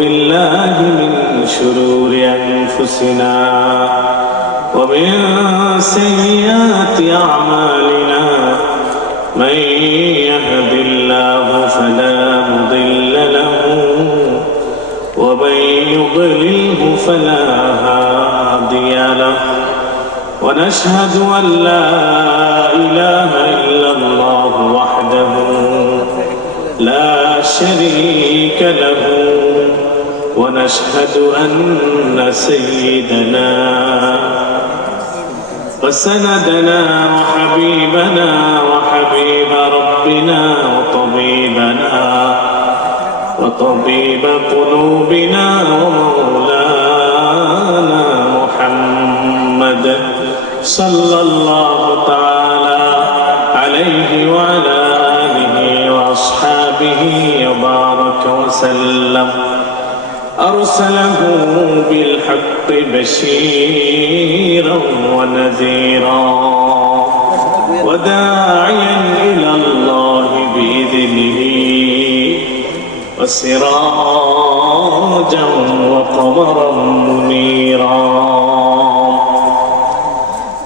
بالله من شرور أنفسنا ومن سيئات أعمالنا من يهد الله فلا مضل له ومن يضلله فلا هادي له ونشهد أن لا إله إلا الله وحده لا شريك له ونشهد أن سيدنا وسندنا وحبيبنا وحبيب ربنا وطبيب قلوبنا ومولانا محمد صلى الله تعالى عليه وعلى آله وأصحابه وبارك وسلم أرسله بالحق بشيرا ونذيرا وداعيا إلى الله بإذنه وسراجا وقمرا منيرا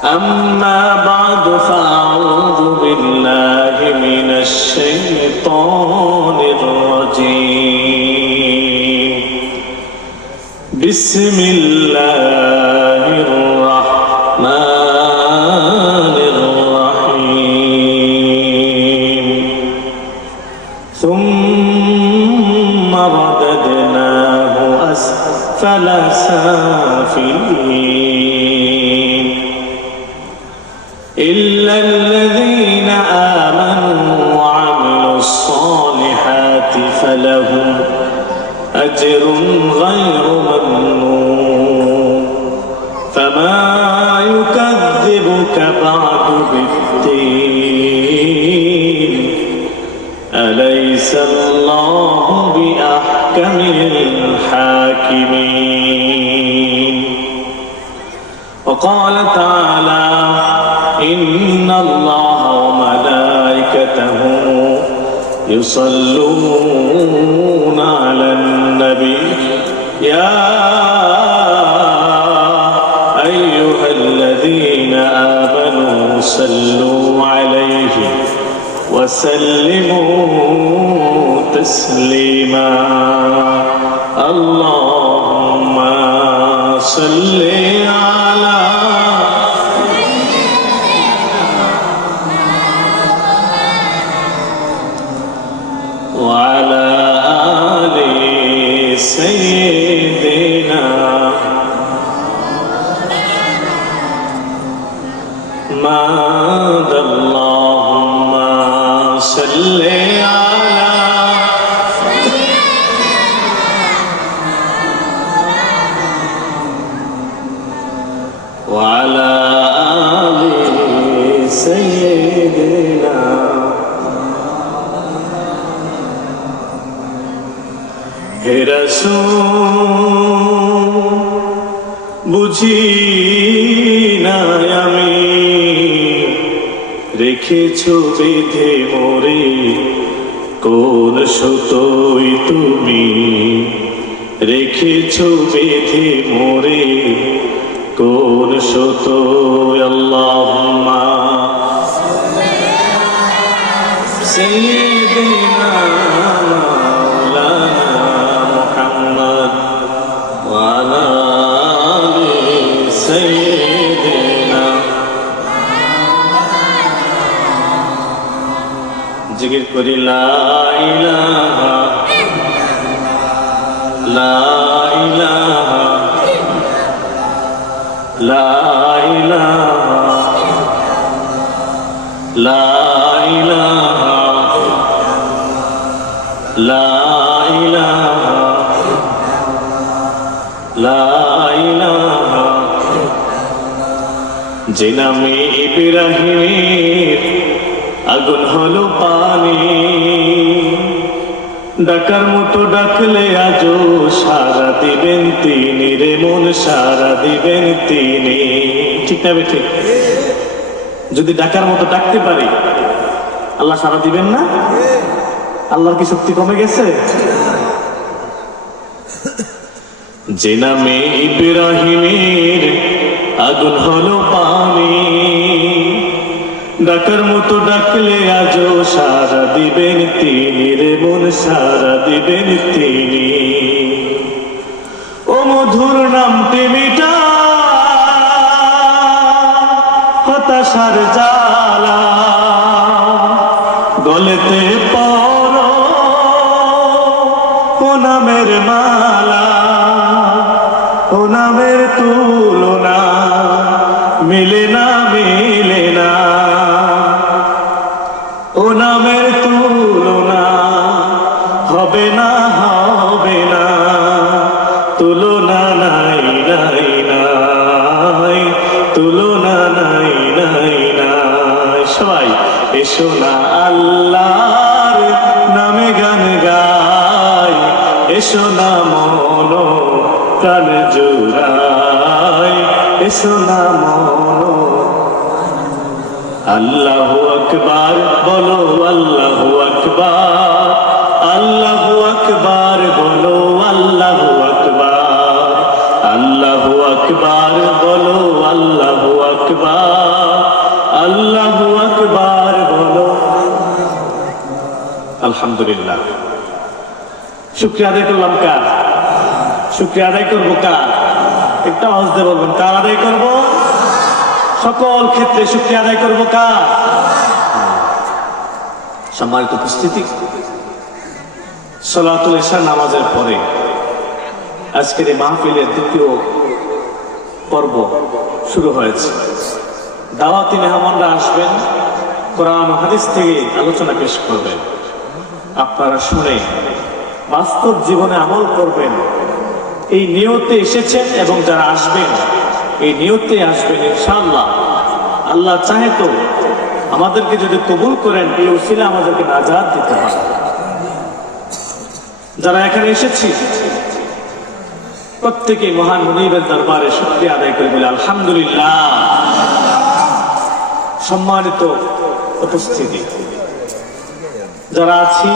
أما بعد فأعوذ بالله من الشيطان الرجيم بسم الله الرحمن الرحيم ثم رددناه أسفل سافلين إلا الذين آمنوا وعملوا الصالحات فلهم أجر غير ممنون فما يكذبك بعد بالدين أليس الله بأحكم الحاكمين وقال تعالى إن الله وملائكته يصلون على النبي يا أيها الذين آمنوا صلوا عليه وسلموا تسليما اللهم صل على وعلى آل سيدنا محمد اللهم صل على وعلى آل سيدنا হে রাসূল বুঝি না আমি রেখেছো বেঁধে মোরে কোন সুতোয় তুমি রেখেছো বেঁধে মোরে কোন সুতোয় আল্লাহুম্মা সাইয়্যিদিনা জিকির করি লা ইলাহা লা ইলাহা লা ইলাহা লা ইলাহা লা ইলাহা লা ইলাহা যে নামে ইব্রাহিমের আগুন হলো পানি ডাকার মতো ডাকলে আজও সারা দিবেন তিনি রে মন সারা দিবেন তিনি ঠিক না ঠিক যদি ডাকার মতো ডাকতে পারি আল্লাহ সারা দিবেন না আল্লাহর কি শক্তি কমে গেছে যে নামে ইব্রাহিমের আগুন হলো পানি, ডাকার মতো ডাকলে আজও সারা দিবেন তিনি রে মন, সারা দিবেন তিনি। ও মধুর নামটি মিটা হতাশার জ্বালা, গলেতে পরো ও নামের মালা, ও নামের তুলনা মিলে না মিলে না, ও নামের তুলনা হবে না হবে না, তুলনা নাই নাই নাই, তুলনা নাই নাই নাই। সবাই এসো না আল্লাহর নামে গান গাই, এসো না মন প্রাণ জুড়াই, এসো না মন। আল্লাহু আকবার বলো, আল্লাহু আকবার, আল্লাহু আকবার বলো, আল্লাহু আকবার, আল্লাহু আকবার বলো, আল্লাহু আকবার, আল্লাহু আকবার বলো। আলহামদুলিল্লাহ। শুকরিয়া আদায় করলাম কার? শুকরিয়া আদায় করবো কার? একটা আওয়াজ দিয়ে বলবেন, কার আদায় করবো? সকল ক্ষেত্রে শুকরিয়া আদায় করবো কার? সম্মানিত উপস্থিতি, সালাতুল ইশা নামাজের পরে আজকের এই মাহফিলের দ্বিতীয় পর্ব শুরু হয়েছে। দাওয়াতি মেহমানরা আসবেন, কোরআন ও হাদিস থেকে আলোচনা পেশ করবেন। আপনারা শুনে বাস্তব জীবনে আমল করবেন, এই নিয়তে এসেছেন এবং যারা আসবেন এই নিয়তে আসবেন ইনশাআল্লাহ। আল্লাহ চাহে তো আমাদেরকে যদি কবুল করেন, এই উসিলা আমাদেরকে নাজাত দিতে পারে। যারা এখানে এসেছি প্রত্যেকে মহান মুনিবের দরবারে শুকরিয়া আদায় করে বলে আলহামদুলিল্লাহ। সম্মানিত উপস্থিতি, যারা আছি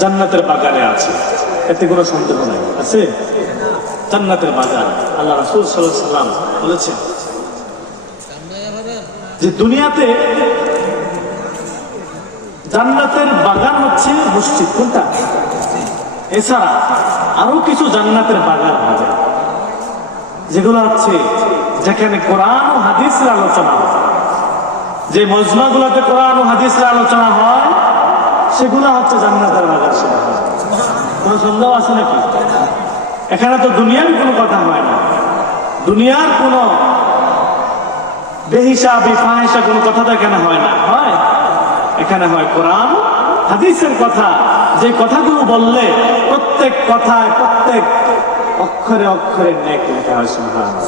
জান্নাতের বাগানে আছে, এতে কোনো সন্দেহ নাই। আছে জান্নাতের বাগান। আল্লাহ রাসূল সাল্লাল্লাহু আলাইহি ওয়াসাল্লাম বলেছেন যে দুনিয়াতে জান্নাতের বাগান হচ্ছে মসজিদ। কোনটা? এছাড়া আরো কিছু জান্নাতের বাগান হবে যেগুলো হচ্ছে যেখানে কোরআন ও হাদিসের আলোচনা হয়। যে মজমাগুলোতে কোরআন ও হাদিসের আলোচনা হয় সেগুলো হচ্ছে জান্নাতের বাগান। সেটা কোনো সন্দেহ আছে নাকি? এখানে তো দুনিয়ার কোনো কথা হয় না, দুনিয়ার কোনো বেহিসাবি ফাহিসা কোনো কথা তো এখানে হয় না। হয় এখানে হয় কোরআন হাদিসের কথা, যে কথাগুলো বললে প্রত্যেক কথায় প্রত্যেক অক্ষরে অক্ষরে নেক লেখা হয়। সুবহানাল্লাহ।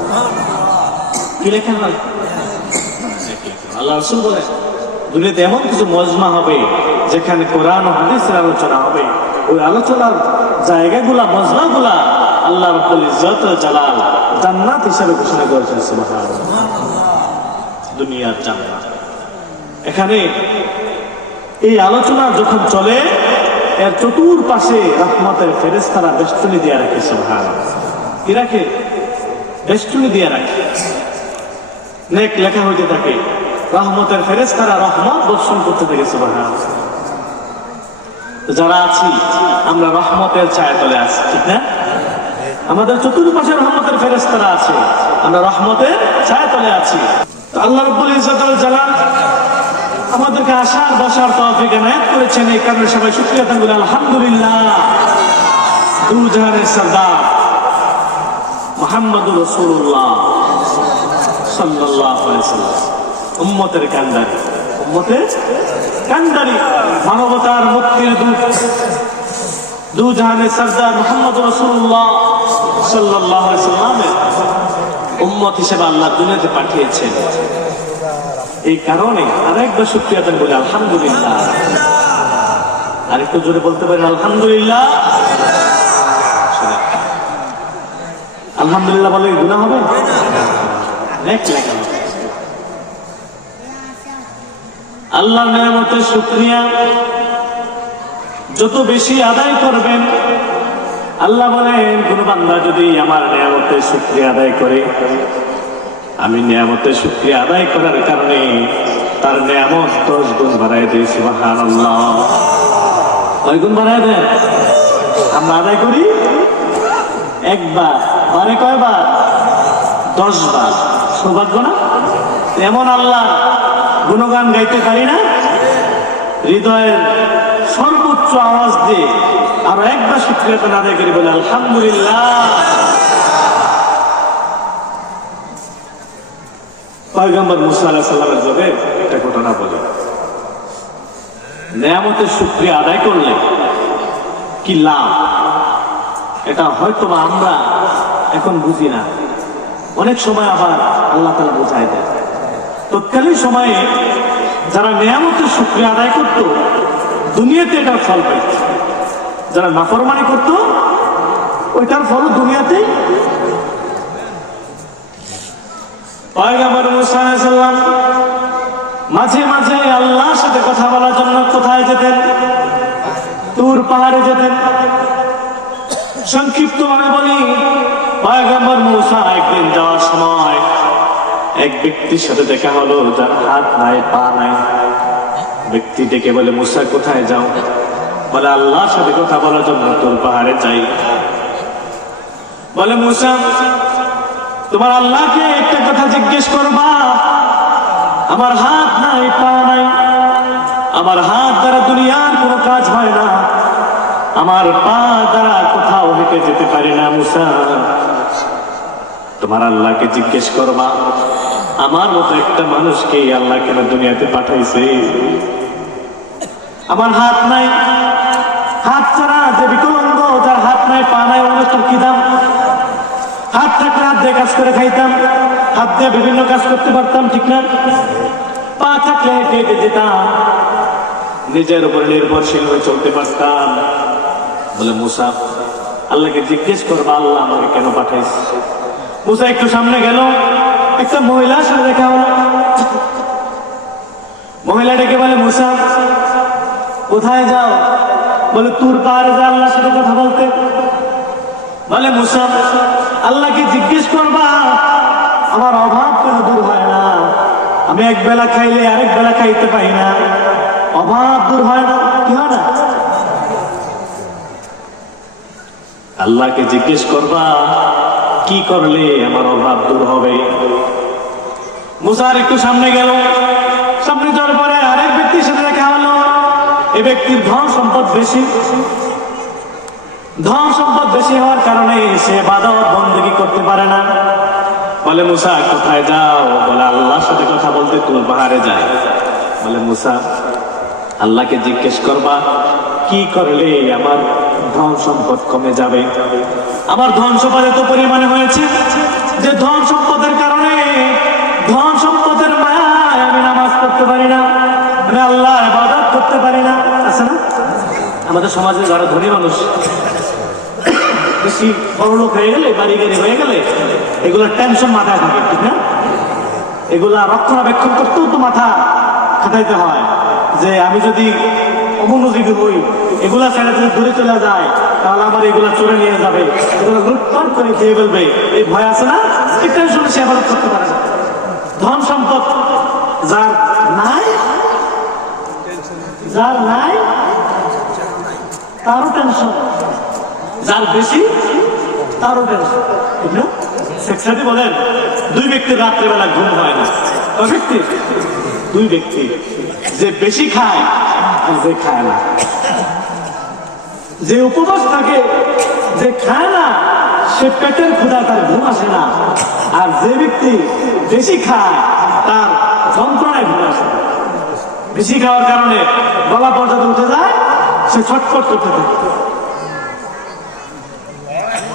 কি লেখা হয়? আল্লাহ রাসূল বলেন দুনিয়াতে এমন কিছু মজমা হবে যেখানে কোরআন ও হাদিসের আলোচনা হবে। ওই আলোচনার জায়গাগুলা, মজমাগুলা আল্লাহ রাব্বুল ইজ্জত ওয়া জালাল জান্নাত হিসেবে ঘোষণা করেছেন। সুবহানাল্লাহ। দুনিয়ার জান্নাত। এখানে এই আলোচনা যখন চলে এর চতুর্পাশে রহমতের ফেরেশতারা বেষ্টনী দিয়ে রাখে। সুবহানাল্লাহ। কি রাখে? বেষ্টনী দিয়ে রাখে। নেক লেখা হইতে থাকে, রহমতের ফেরেশতারা রহমত বর্ষণ করতে থাকে। সুবহানাল্লাহ। যারা আছি আমরা রহমতের ছায়াতলে আছি, ঠিক না? আমাদের চতুর্পাশে রহমতের ফেরেশতারা আছে, আমরা রহমতের ছায়াতলে আছি। আল্লাহ রাব্বুল ইজ্জত ওয়াল জালাল আমাদেরকে আসার বসার তৌফিক এনায়েত করেছেন। এই কারণে সবাই শুকরিয়া আদায় করি আলহামদুলিল্লাহ। দু জাহানের সরদার মুহাম্মদুর রাসূলুল্লাহ সাল্লাল্লাহু আলাইহি ওয়াসাল্লাম উম্মতের কান্ডারি, উম্মতের কান্ডারি, মানবতার মুক্তির দূত, দু জাহানের সরদার মুহাম্মদুর রাসূলুল্লাহ সাল্লাল্লাহু আলাইহি ওয়াসাল্লামের উম্মত হিসেবে আল্লাহ দুনিয়াতে পাঠিয়েছেন। এই কারণে আরেকবার শুকরিয়া আদায় করি আলহামদুলিল্লাহ। আরেকটু জোরে বলতে পারেন আলহামদুলিল্লাহ। আলহামদুলিল্লাহ বলে গুনাহ হবে? নেক লেখা হবে। আল্লাহর নিয়ামতের শুকরিয়া যত বেশি আদায় করবেন আল্লাহ বলেন কোন বান্দা যদি আমার নিয়ামতের শুকরিয়া আদায় করে, আমি নিয়ামতের শুকরিয়া আদায় করার কারণে তার নিয়ামত 10 গুণ বাড়ায় দিই। সুবহানাল্লাহ। কয় গুণ বাড়ায় দেন? আমরা আদায় করি একবার, বারে কয়বার? 10 বার। সৌভাগ্য না? এমন আল্লাহ গুণগান গাইতে পারি না? হৃদয়ের সর্বোচ্চ আওয়াজ দিয়ে আরো একবার শুকরিয়া আদায় করি, বলে আলহামদুলিল্লাহ। পয়গম্বর মুসা আলাইহিস সালামের যুগে একটা ঘটনা বলি। নিয়ামতের শুকরিয়া আদায় করলে কি লাভ, এটা হয়তো আমরা এখন বুঝি না, অনেক সময় আবার আল্লাহ তাআলা বোঝায় দেয়। তৎকালীন সময়ে যারা নিয়ামতের শুকরিয়া আদায় করত, দুনিয়াতে এটার ফল পেত। যারা নাফরমানি করত, ওইটার ফল দুনিয়াতেই। পয়গম্বর মুসা আলাইহিস সালাম মাঝে মাঝে আল্লাহর সাথে কথা বলার জন্য কোথায় যেতেন? তুর পাহাড়ে যেতেন। সংক্ষিপ্ত ভাবে বলি, পয়গম্বর মুসা একদিন যাওয়ার সময় এক ব্যক্তির সাথে দেখা হলো, যার হাত নাই পা নাই। ব্যক্তি ডেকে বলে, মুসা কোথায় যাও? বলে, আল্লাহর সাথে কথা বলার জন্য তুর পাহাড়ে যাই। বলে, মুসা তোমার আল্লাহকে একটা কথা জিজ্ঞেস করবা, আমার হাত নাই পা নাই, আমার হাত দ্বারা দুনিয়ার কোনো কাজ হয় না, আমার পা দ্বারা কোথাও হেঁটে যেতে পারি না। মুসা তোমার আল্লাহকে জিজ্ঞেস করবা, আমার মতো একটা মানুষকে আল্লাহ কেন দুনিয়াতে পাঠাইছে? আমার হাত নাই, হাত ছাড়া যে বিকলাঙ্গ, যার হাত নাই পা নাই, অনুষ্ঠান কি দাম? হাত থাকলে হাত দিয়ে কাজ করে খাইতাম, হাত দিয়ে বিভিন্ন কাজ করতে পারতাম, ঠিক না? পা থাকলে হেঁটে যেতাম, নিজের উপর নির্ভরশীল হয়ে চলতে পারতাম। বলে, মুসা আল্লাহকে জিজ্ঞেস করবা, আল্লাহ আমাকে কেন পাঠাইছে? মুসা একটু সামনে গেল, একটা মহিলার সাথে দেখা হলো। মহিলা ডেকে বলে, মুসা কোথায় যাও? বলে, তুর পাহাড়ে যা আল্লাহর সাথে কথা বলতে। বলে, মুসা আল্লাহকে জিজ্ঞেস করবা, আমার অভাব কেন দূর হয় না? আমি এক বেলা খাইলে আরেক বেলা খাইতে পাই না, অভাব দূর হয় না, কি হয় না? আল্লাহকে জিজ্ঞেস করবা, কি করলে আমার অভাব দূর হবে? মুসার একটু সামনে গেল, সামনে যাওয়ার পরে আরেক ব্যক্তির সাথে দেখা হলো। এ ব্যক্তির ধন সম্পদ বেশি, ধন সম্পদ বেশি হওয়ার কারণে সে ইবাদত বندگی করতে পারে না। বলে, মুসা কোথায় যাও? বলে, আল্লাহর সাথে কথা বলতে তুর পাহাড়ে যাই। বলে, মুসা আল্লাহকে জিজ্ঞেস করবা, কি করলে আমার ধন সম্পদ কমে যাবে? আমার ধন সম্পদ এত পরিমাণে হয়েছে যে ধন সম্পদের কারণে, ধন সম্পদের মায়ায় আমি নামাজ পড়তে পারি না, আমি আল্লাহর ইবাদত করতে পারি না। আছে না আমাদের সমাজে যারা ধনী মানুষ, বেশি বড় লোক হয়ে গেলে, বাড়ি গাড়ি হয়ে গেলে, এগুলোর টেনশন মাথায় থাকে, ঠিক না? এগুলা রক্ষণাবেক্ষণ করতেও তো মাথা খাটাইতে হয়, যে আমি যদি অমনোযোগী হই, এগুলা ছেড়ে যদি দূরে চলে যায়, তাহলে আমার এগুলা চলে নিয়ে যাবে, এগুলো লুটপাট করে খেয়ে ফেলবে, এই ভয় আছে না? এই টেনশনে সে ইবাদত করতে পারে না। ধন সম্পদ যার নাই, যার নাই তারও টেনশন, যার বেশি তারও টেনশন, ঠিক না? শেখ সাদি বলেন, দুই ব্যক্তির রাত্রেবেলা ঘুম হয় না। কয় ব্যক্তি? দুই ব্যক্তি, যে বেশি খায় আর যে খায় না। যে উপবাস থাকে, যে খায় না, সে পেটের ক্ষুধা, তার ঘুম আসে না। আর যে ব্যক্তি বেশি খায়, তার যন্ত্রণায় ঘুম আসে না। বেশি খাওয়ার কারণে গলা পর্যন্ত উঠে যায়, সে ছটফট করতে থাকে।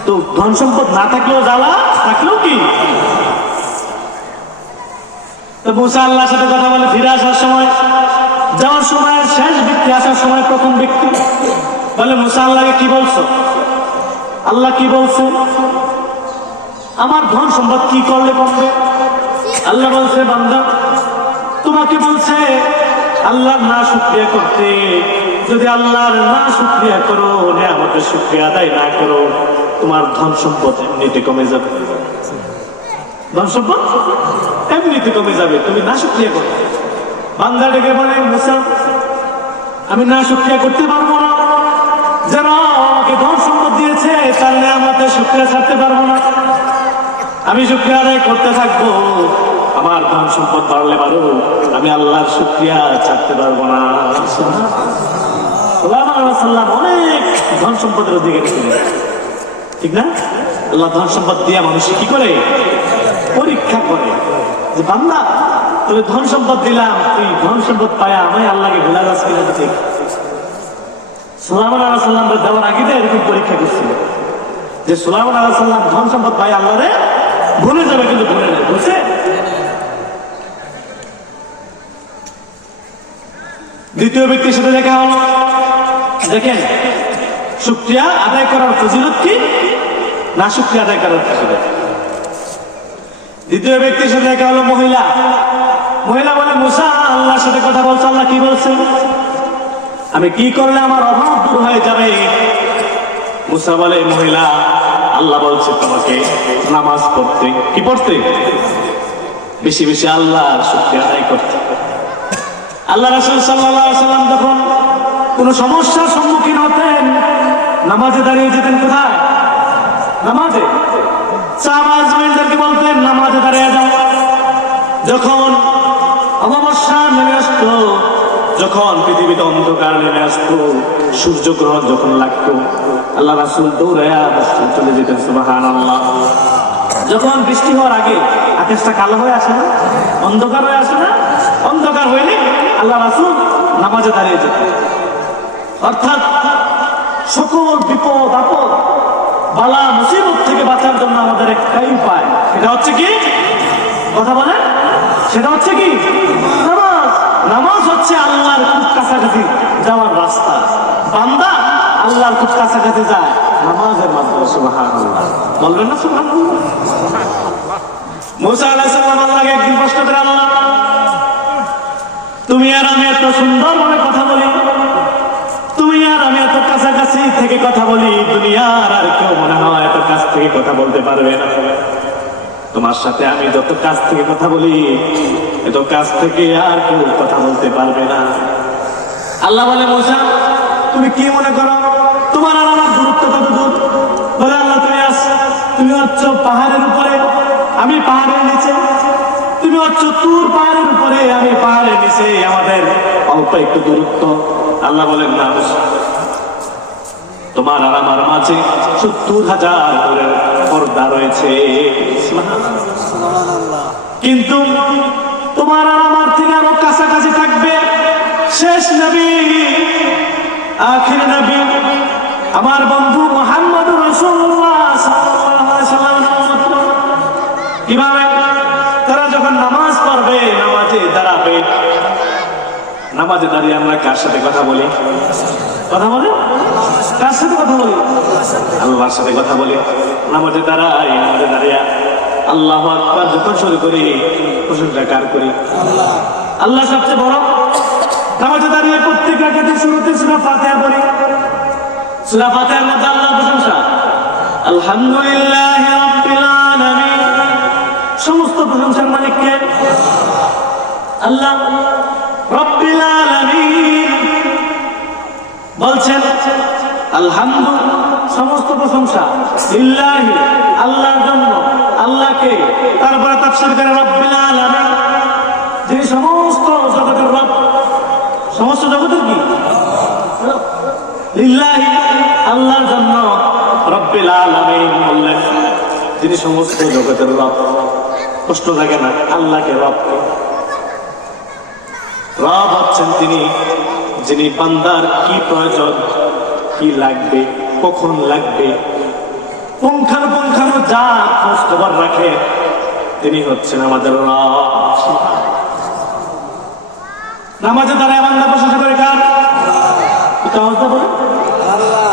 তো ধন সম্পদ না থাকলেও জ্বালা, থাকলেও কি? তো মুসা আল্লাহর সাথে কথা বলে ফিরে আসার সময়, যাওয়ার সময় শেষ ব্যক্তি, আসার সময় প্রথম ব্যক্তি। বলে, মুসা আল্লাহকে কি বলছো? আল্লাহ কি বলছে? আমার ধন সম্পদ কি করলে কমবে? আল্লাহ বলছে, বান্দা তোমাকে বলছে আল্লাহর না শুকরিয়া করতে। যদি আল্লাহর না শুকরিয়া করো, নিয়ামতের শুকরিয়া আদায় না করো, তোমার ধন সম্পদ এমনিতে কমে যাবে। ধন সম্পদ এমনিতে কমে যাবে, তুমি না শুকরিয়া করো। বান্দা ডেকে বলে, মুসা আমি না শুকরিয়া করতে পারবো না, যারা আমাকে ধন সম্পদ দিয়েছে তার নিয়ামতের শুকরিয়া ছাড়তে পারবো না। আমি শুকরিয়া আদায় করতে থাকবো, আমার ধন সম্পদ বাড়লে পারো, আমি আল্লাহর শুকরিয়া ছাড়তে পারবো না। সাল্লাম অনেক ধন সম্পদের অধিকারী ছিলেন, ঠিক না? আল্লাহ ধন সম্পদ দিয়ে মানুষ কি করে? পরীক্ষা করে যে বান্দা তোকে ধন সম্পদ দিলাম, তুই ধন সম্পদ পায়া আমি আল্লাহকে ভুলা যাস কিনা। ঠিক সুলাইমান আলাইহিস সালাম দেওয়ার আগে এরকম পরীক্ষা করছিল যে সুলাইমান আলাইহিস সালাম ধন সম্পদ পায় আল্লাহরে ভুলে যাবে, কিন্তু ভুলে নেয়, বুঝছে? দ্বিতীয় ব্যক্তির সাথে দেখা হলো। দেখেন শুকরিয়া আদায় করার ফজিলত কি, না শুকরিয়া আদায় করার ফজিলত। দ্বিতীয় ব্যক্তির সাথে দেখা হলো মহিলা। মহিলা বলে, মুসা আল্লাহর সাথে কথা বলছো, আল্লাহ কি বলছে? আমি কি করলে আমার অভাব দূর হয়ে যাবে? মুসা বলে, মহিলা আল্লাহ বলছে তোমাকে নামাজ পড়তে। কি পড়তে? বেশি বেশি আল্লাহর শুকরিয়া আদায় করতে। আল্লাহ রাসূল সাল্লাল্লাহু আলাইহি ওয়াসাল্লাম যখন কোন সমস্যার সম্মুখীন হতেন, নামাজে দাঁড়িয়ে যেতেন। কোথায়? নামাজে। সাহাবাদেরকে বলতেন নামাজে দাঁড়িয়ে যাও। যখন অমাবস্যা নেমে আসতো, যখন পৃথিবীতে অন্ধকার নেমে আসতো, সূর্যগ্রহণ যখন লাগতো, আল্লাহ রাসূল দৌড়ায়া মসজিদে চলে যেতেন। সুবহানাল্লাহ। যখন বৃষ্টি হওয়ার আগে আকাশটা কালো হয়ে আসে না, অন্ধকার হয়ে আসে না, অন্ধকার হইলে আল্লাহ রাসূল নামাজে দাঁড়িয়ে যেতেন। অর্থাৎ সকল বিপদ আপদ বালা মুসিবত থেকে বাঁচার জন্য আমাদের একটাই উপায়, সেটা হচ্ছে কি? কথা বলেন, সেটা হচ্ছে কি? নামাজ। নামাজ হচ্ছে আল্লাহর খুব কাছাকাছি যাওয়ার রাস্তা। বান্দা আল্লাহর খুব কাছাকাছি যায় নামাজের মাধ্যমে। সুবহানাল্লাহ বলবেন না? সুবহানাল্লাহ। মুসা আলাইহিস সালাম আল্লাহকে একদিন প্রশ্ন করে, আল্লাহ তুমি আর আমি এত সুন্দর ভাবে কথা বলি, তুমি আর আমি এত কাছাকাছি থেকে কথা বলি, দুনিয়ার আর কেউ মনে হয় এত কাছ থেকে কথা বলতে পারবে না। তোমার সাথে আমি যত কাছ থেকে কথা বলি, এত কাছ থেকে আর কেউ কথা বলতে পারবে না। আল্লাহ বলে, মুসা তুমি কি মনে করো তোমার আর আমার দূরত্ব কত দূর? বলে, আল্লাহ তুমি হচ্ছ পাহাড়ের উপরে, আমি পাহাড়ের নিচে। তুমি হচ্ছ তুর পাহাড়ের উপরে, আমি পাহাড়ের নিচে, আমাদের অল্প একটু দূরত্ব। আল্লাহ বলেন, না, তোমার আর আমার মাঝে ৭০,০০০ দূরের পর্দা রয়েছে। কিন্তু তোমার আর আমার থেকে আরো কাছাকাছি থাকবে শেষ নবী, আখির নবী, আমার বন্ধু মুহাম্মদুর রাসূলুল্লাহ সাল্লাল্লাহু আলাইহি ওয়াসাল্লাম। কিভাবে? তারা যখন নামাজ পড়বে, নামাজে দাঁড়াবে, নামাজে দাঁড়িয়ে আমরা কার সাথে কথা বলি? কথা বলে কার সাথে কথা বলি? আল্লাহর সাথে কথা বলি। নামাজে দাঁড়াই, নামাজে দাঁড়িয়ে আল্লাহু আকবার যখন শুরু করি, প্রশংসা কার করি? আল্লাহ সবচেয়ে বড়। নামাজে দাঁড়িয়ে প্রত্যেক রাকাতের শুরুতে সূরা ফাতিহা পড়ি। সূরা ফাতিহার মধ্যে আল্লাহর প্রশংসা, আলহামদুলিল্লাহি রাব্বিল আলামিন। সমস্ত প্রশংসার মালিক কে? আল্লাহ রাব্বিল আলামিন। বলছেন আলহামদু, সমস্ত প্রশংসা, লিল্লাহি, আল্লাহর জন্য, আল্লাহকে। তারপরে তাফসীর করে রাব্বিল আলামিন, যিনি সমস্ত জগতের রব। সমস্ত জগতের কি? লিল্লাহি, আল্লাহর জন্য। রাব্বিল আলামিন বললেন যিনি সমস্ত জগতের রব। প্রশ্ন থাকে না আল্লাহকে রব? রব হচ্ছেন তিনি যিনি বান্দার কি প্রয়োজন, কি লাগবে, কখন লাগবে, পুঙ্খানুপুঙ্খানু যা খোঁজ খবর রাখে, তিনি হচ্ছেন আমাদের রব। নামাজে দাঁড়ায় বান্দা প্রশংসা করে কার?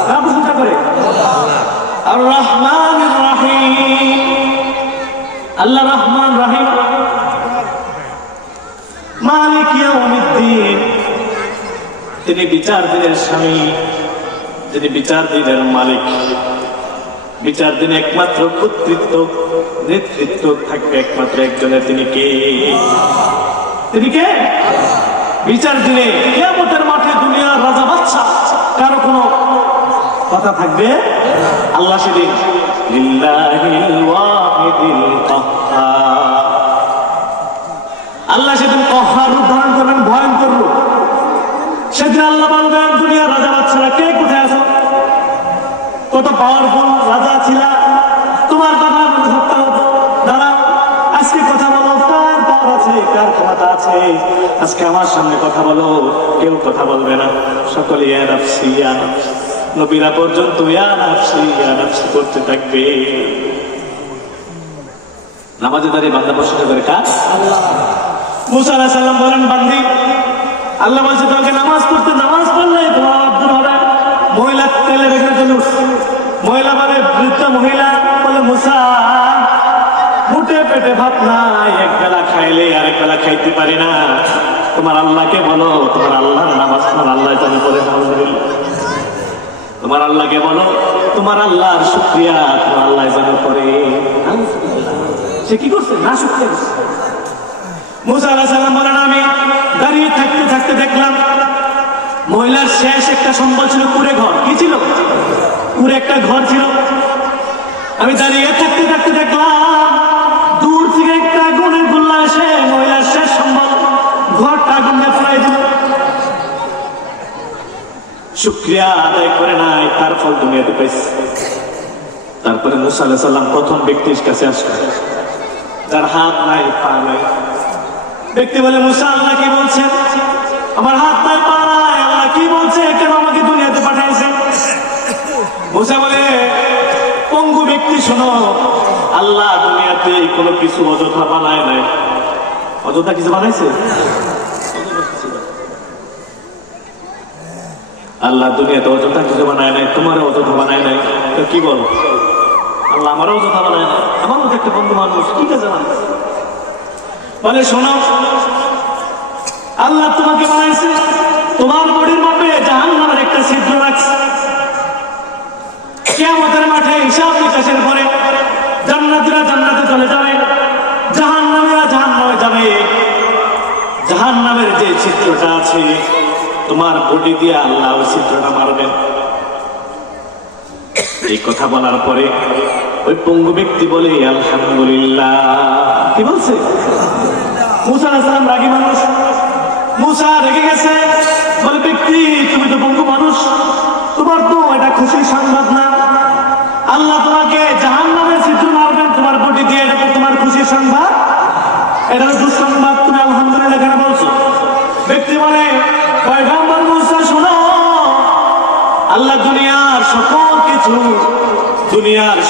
কার প্রশংসা করে? আর রহমানির রহিম, আল্লাহ রহমান রহিম। মালিক ইয়াউমিদ্দিন, তিনি বিচার দিনের স্বামী, যিনি বিচার দিনের মালিক। বিচার দিনে একমাত্র কর্তৃত্ব, নেতৃত্ব থাকবে একমাত্র একজনের। তিনি কে? তিনি কে? বিচার দিনে কিয়ামতের মাঠে দুনিয়ার রাজা বাদশা কারো কোনো কথা থাকবে? আল্লাহ সেদিন লিল্লাহিল ওয়াহিদিল কাহ্হার, আল্লাহ সেদিন কাহ্হার রূপ ধারণ করবেন, ভয়ঙ্কর রূপ। সেদিন আল্লাহ বলবেন, দুনিয়ার রাজা বাদশারা কে কোথায় আছো? কত পাওয়ারফুল রাজা ছিল, তোমার কথা ধরতে হতো, দাঁড়াও আজকে কথা বলো, কার পাওয়ার আছে, কার ক্ষমতা আছে, আজকে আমার সামনে কথা বলো। কেউ কথা বলবে না, সকলে ইয়া নাফসি ইয়া নাফসি, নবীরা পর্যন্ত ইয়া নাফসি করতে থাকবে। নামাজে দাঁড়িয়ে বান্দা প্রশ্ন করে কার? মুসা আলাইহিস সালাম বলেন, বান্দি আল্লাহ বলছে তোমাকে নামাজ পড়তে, নামাজ পড়লে তোমার আব্দুল হবে। মহিলা তেলে রেখে চলে উঠছে, মহিলা বলে, বৃদ্ধ মহিলা বলে, মুসা মুঠে পেটে ভাত নাই, এক বেলা খাইলে আরেক বেলা খাইতে পারি না, তোমার আল্লাহকে বলো, তোমার আল্লাহর নামাজ তোমার আল্লাহ জানে পড়ে, তোমার আল্লাহকে বলো, তোমার আল্লাহর শুকরিয়া তোমার আল্লাহ জানে পড়ে। সে কি করছে? না শুকরিয়া। মুসা আলাইহিস সালাম বলেন, আমি দাঁড়িয়ে থাকতে থাকতে দেখলাম মহিলার শেষ একটা সম্বল ছিল কুড়ে ঘর। কি ছিল? কুড়ে একটা ঘর ছিল। আমি দাঁড়িয়ে থাকতে থাকতে দেখলাম দূর থেকে একটা আগুনের গোল্লা এসে মহিলার শেষ সম্বল ঘরটা আগুন দিয়ে ফেলাই দিল। শুকরিয়া আদায় করে নাই, তার ফল দুনিয়াতে পাইছে। তারপরে মুসা আলাইহিস সালাম প্রথম ব্যক্তির কাছে আসলেন, যার হাত নাই পা নাই। ব্যক্তি বলে, মুসা আল্লাহ কি বলছেন? আমার হাত নাই পা নাই, আল্লাহ কি বলছে? কেন আমাকে দুনিয়াতে পাঠাইছে? মুসা বলে, পঙ্গু ব্যক্তি শোনো, আল্লাহ দুনিয়াতে কোনো কিছু অযথা বানায় নাই। অযথা কিছু বানাইছে? আল্লাহ দুনিয়াতে অযথা কিছু বানায় নাই, তোমারও অযথা বানায় নাই। তো কি বল? আল্লাহ আমারও অযথা বানায় নাই, আমার মতো একটা বন্ধু মানুষ কি কাজে বানায়? বলে, শোনো, আল্লাহ তোমাকে বানাইছে, তোমার বডির মাপে জাহান্নামের একটা ছিদ্র রাখছে। কিয়ামতের মাঠে হিসাব নিকাশের পরে জান্নাতীরা জান্নাতে চলে যাবে, জাহান্নামীরা জাহান্নামে যাবে। জাহান্নামের যে ছিদ্রটা আছে তোমার বডি দিয়ে আল্লাহ ওই ছিদ্রটা মারবেন। এই কথা বলার পরে ওই পঙ্গু ব্যক্তি বলে, আলহামদুলিল্লাহ। কি বলছে? মুসা আলাইহিস সালাম রাগী মানুষ, মুসা রেগে গেছে, বলে, ব্যক্তি তুমি তো পঙ্গু মানুষ, তোমার তো এটা খুশির সংবাদ না। আল্লাহ তোমাকে জাহান্নামের ছিদ্র মারবেন তোমার বডি দিয়ে, এটা তোমার খুশির সংবাদ? এটা দুঃসংবাদ, তুমি আলহামদুলিল্লাহ কেন বলছো? ব্যক্তি বলে, পয়গম্বর মুসা শোনো, আল্লাহ দুনিয়ার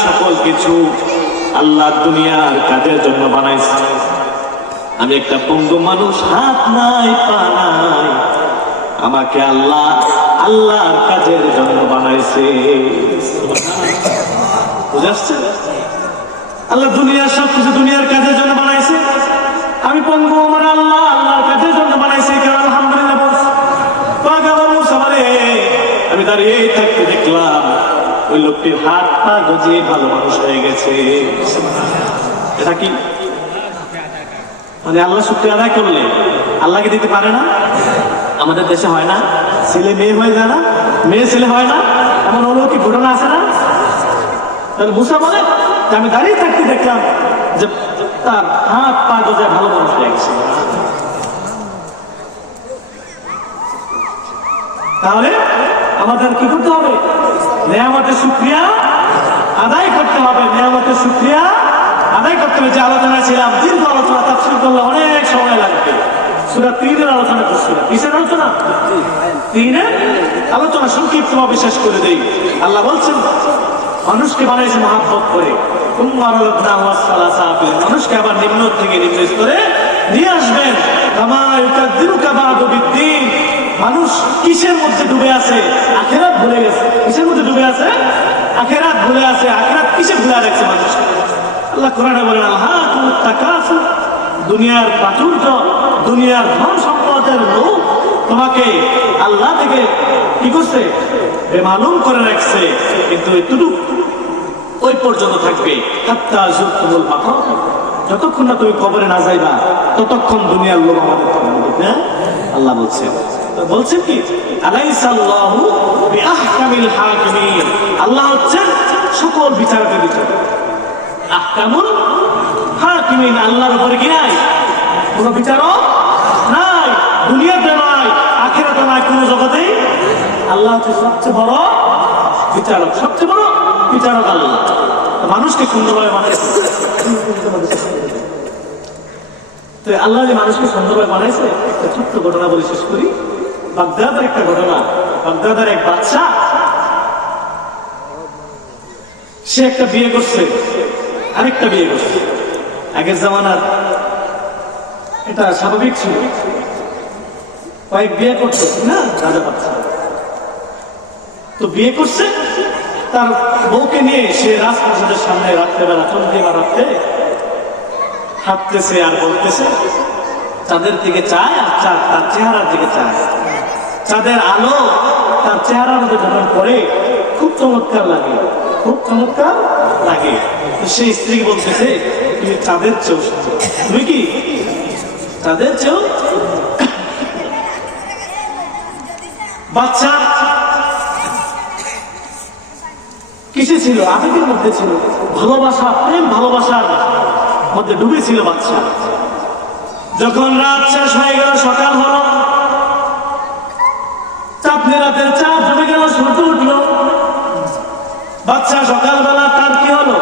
সকল কিছু আল্লাহ দুনিয়ার কাজের জন্য বানাইছে। আমি একটা পঙ্গু মানুষ, হাত নাই পা নাই, আমাকে আল্লাহর কাজের জন্য বানাইছে। বুঝাচ্ছে? আল্লাহ দুনিয়ার সবকিছু দুনিয়ার কাজের জন্য বানাইছে, আমি পঙ্গু, আমার আল্লাহর কাজের জন্য বানাইছে। কেন আলহামদুলিল্লাহ বলছে? আমি দাঁড়িয়ে থাকতে দেখলাম ওই লোকটির হাত পা গজিয়ে ভালো মানুষ হয়ে গেছে। এটা কি মানে আল্লাহ শুকরিয়া আদায় করলে আল্লাহকে দিতে পারে না? আমাদের দেশে হয় না, ছেলে মেয়ে হয়ে যায় না, মেয়ে ছেলে হয় না, এমন অলৌকিক ঘটনা আছে না? তাহলে মুসা বলে যে আমি দাঁড়িয়ে থাকতে দেখলাম যে তার হাত পা গজে ভালো মানুষ হয়ে গেছে। তাহলে আমাদের কি করতে হবে? নেয়ামতের শুকরিয়া আদায় করতে হবে, নেয়ামতের শুকরিয়া আদায় করতে হবে। যে আলোচনা ছিলাম, দীর্ঘ আলোচনা, তাফসীর করলে অনেক সময় লাগবে। সূরা ৩-এর আলোচনা করছিলাম। কিসের আলোচনা? ৩-এর আলোচনা সংক্ষিপ্তভাবে শেষ করে দেই। আল্লাহ বলছেন মানুষকে বানাইছে মহাব্বত করে, মানুষকে আবার নিম্ন থেকে নিম্ন স্তরে নিয়ে আসবেন। মানুষ কিসের মধ্যে ডুবে আছে? আখিরাত ভুলে গেছে। কিসের মধ্যে ডুবে আছে? আখিরাত ভুলে আছে। আখিরাত কিসে ভুলে রাখছে মানুষ? আল্লাহ কোরআনে বলেন, দুনিয়ার প্রাচুর্য, দুনিয়ার ধন সম্পদের লোভ তোমাকে আল্লাহ থেকে কি করছে, বেমালুম করে রাখছে, কিন্তু এতটুকু ওই পর্যন্ত থাকবে, হাত্তা যুরতুমুল মাকাবির, যতক্ষণ না তুমি কবরে না যাইবা ততক্ষণ দুনিয়ার লোক আমাদের থাকবে, ঠিক না? আল্লাহ বলছেন, তো বলছেন কি, আলাইসাল্লাহু বিআহকামিল হাকিমিন, আল্লাহ হচ্ছেন সকল বিচারকের বিচারক। আহকামুল হাকিমিন, আল্লাহর উপরে কি নাই কোনো বিচারক নাই, দুনিয়াতে নাই, আখিরাতে নাই, কোনো জগতেই। আল্লাহ হচ্ছে সবচেয়ে বড় বিচারক, সবচেয়ে বড় বিচারক আল্লাহ। মানুষকে সুন্দরভাবে বানাইছে, তো আল্লাহ যে মানুষকে সুন্দরভাবে বানাইছে, একটা ছোট্ট ঘটনা বলে শেষ করি। বাগদাদের একটা ঘটনা, বাগদাদের এক বাদশা, সে একটা বিয়ে করছে, আরেকটা বিয়ে করছে। আগের জামানার এটা স্বাভাবিক ছিল, কয়েক বিয়ে করছে না রাজা বাদশা। তো বিয়ে করছে, তার বউকে নিয়ে সে রাজপ্রাসাদের সামনে রাত্রেবেলা চলতে বেড়াতে হাঁটতেছে আর বলতেছে, চাঁদের দিকে চায় আর তার চেহারার দিকে চায়, চাঁদের আলো তার চেহারার মধ্যে যখন পড়ে খুব চমৎকার লাগে, খুব চমৎকার লাগে। সেই স্ত্রী বলতেছে, তুমি চাঁদের চেয়েও সুন্দর, তুমি কি চাঁদের চেয়েও। বাচ্চা কিসে ছিল, আবেগের মধ্যে ছিল, ভালোবাসা, প্রেম ভালোবাসার মধ্যে ডুবে ছিল বাচ্চা। যখন রাত শেষ হয়ে গেল, সকাল হলো, চাঁদনি রাতের চাঁদ জমে গেল, সূর্য উঠলো, বাচ্চা সকালবেলা তার কি হলো,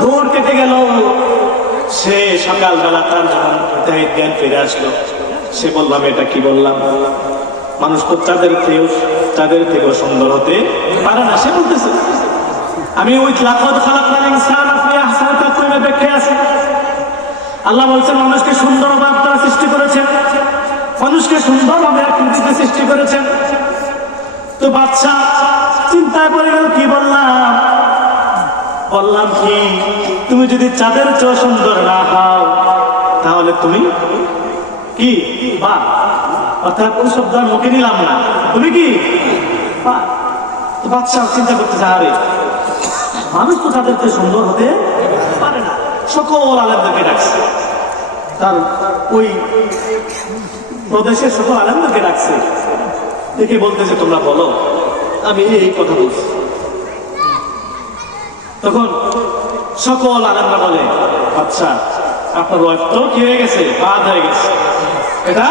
ঘোর কেটে গেল। সে সকালবেলা তার যখন জ্ঞান ফিরে আসলো, সে বললাম এটা কি বললাম, মানুষ তো চাঁদের থেকেও সুন্দর হতে পারে না। সে বলতেছে, আমি ওই লাকাদ খালাকনাল ইনসানা ফি আহসানি তাকওয়িমে ব্যাখ্যায় আছে, আল্লাহ বলছেন মানুষকে সুন্দরভাবে তারা সৃষ্টি করেছেন, মানুষকে সুন্দরভাবে আকৃতিতে সৃষ্টি করেছেন। তো বাচ্চা চিন্তায় পড়ে গেল, কি বললাম কি, তুমি যদি চাঁদের চেয়ে সুন্দর না হও তাহলে তুমি কি বা, অর্থাৎ কোন শব্দ মুখে নিলাম না, তুমি কি বা। বাচ্চা চিন্তা করতে চাহারে, মানুষ তো চাঁদের চেয়ে সুন্দর হতে পারে না। সকল আলেমদেরকে ডাকছে, তার ওই প্রদেশের সকল আলেমদেরকে ডাকছে, দেখে বলতেছে, তোমরা বলো আমি এই কথা বলছি। তখন সকল আলেমরা বলে, আচ্ছা আপনার ওয়াইফ তো কি হয়ে গেছে, বাদ হয়ে গেছে, এটা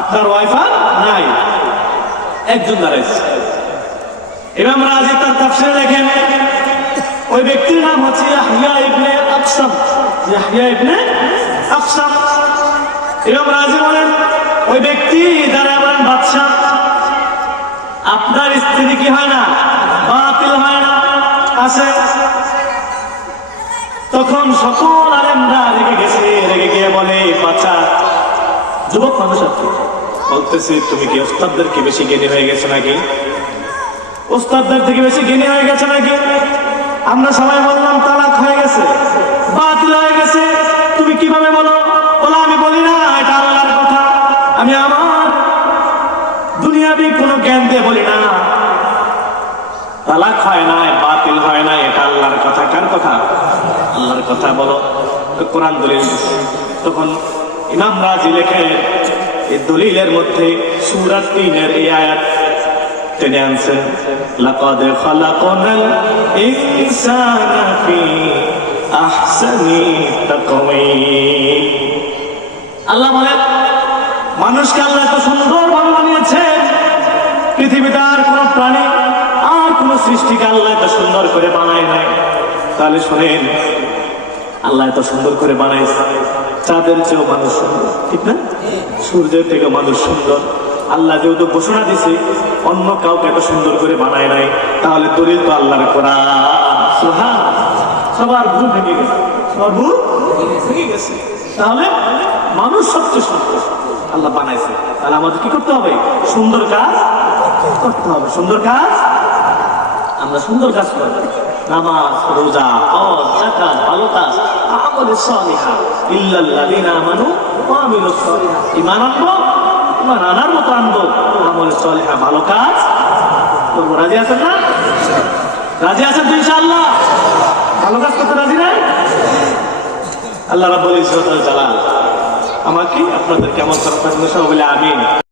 আপনার ওয়াইফ আর নাই। একজন দাঁড়াইছে, ইমাম রাজি তার তাফসীরে লেখেন, ওই ব্যক্তির নাম হচ্ছে ইয়াহইয়া ইবনে আকসাম, ইয়াহইয়া ইবনে আকসাম। ইমাম রাজি বলেন, ওই ব্যক্তি দাঁড়ায় বলেন, বাদশা আপনার স্ত্রী কি হয় না, বাতিল হয় না, আছে। তখন সকল আলেমরা রেগে গেছে, রেগে গিয়ে বলে, বাচ্চা যুবক মানুষ আপনি, বলতেছে তুমি কি ওস্তাদদের কি বেশি জ্ঞানী হয়ে গেছে নাকি, ওস্তাদদের থেকে বেশি জ্ঞানী হয়ে গেছে নাকি? আমরা সবাই বললাম তালাক হয়ে গেছে, বাতিল হয়ে গেছে, তুমি কিভাবে বলো? বলো আমি বলি না, এটা আল্লাহর কথা, আমি আমার দুনিয়াবি কোনো জ্ঞান দিয়ে বলি না, তালাক হয় না, বাতিল হয় না, এটা আল্লাহর কথা। কার কথা? আল্লাহর কথা। বলো কোরআন দলিল। তখন ইমাম রাজি লেখেন, এই দলিলের মধ্যে সূরা ৩-এর এই আয়াত টেনে আনছেন, লাকাদ খালাকনাল ইনসানা ফি আহসানি তাকওয়িম। আল্লাহ বলেন, মানুষকে আল্লাহ এত সুন্দরভাবে বানিয়েছেন, পৃথিবীতে আর কোন প্রাণী আর কোন সৃষ্টিকে আল্লাহ এত সুন্দর করে বানায় নাই। তাহলে শোনেন, আল্লাহ এত সুন্দর করে বানাইছে, চাঁদের চেয়েও মানুষ সুন্দর, ঠিক না? সূর্যের থেকেও মানুষ সুন্দর। আল্লাহ যেহেতু ঘোষণা দিছে অন্য কাউকে এত সুন্দর করে বানায় নাই, তাহলে দলিল তো আল্লাহর কোরআন। সুবহানাল্লাহ। সবার ভুল ভেঙে গেছে, সবার ভুল ভেঙে গেছে। তাহলে মানুষ সবচেয়ে সুন্দর আল্লাহ বানাইছে, তাহলে আমাদের কি করতে হবে? সুন্দর কাজ করতে হবে। সুন্দর কাজ, আমরা সুন্দর কাজ করব, নামাজ, রোজা, হজ, যাকাত, ভালো কাজ, আমল সালিহা, ইল্লাল্লাযিনা আমানু ওয়া আমিলুস সালিহাত। ঈমান আনবো, ইমান আনার মতো আনবো, আমলে সলিহা ভালো কাজ করবো। রাজি আছেন না? রাজি আছেন তো ইনশাআল্লাহ? ভালো কাজ করতে রাজি নাই? আল্লাহ রাব্বুল ইজ্জত ওয়াল জালাল আমাকে আপনাদের কেমন করার জন্য সবাই বলে আমিন।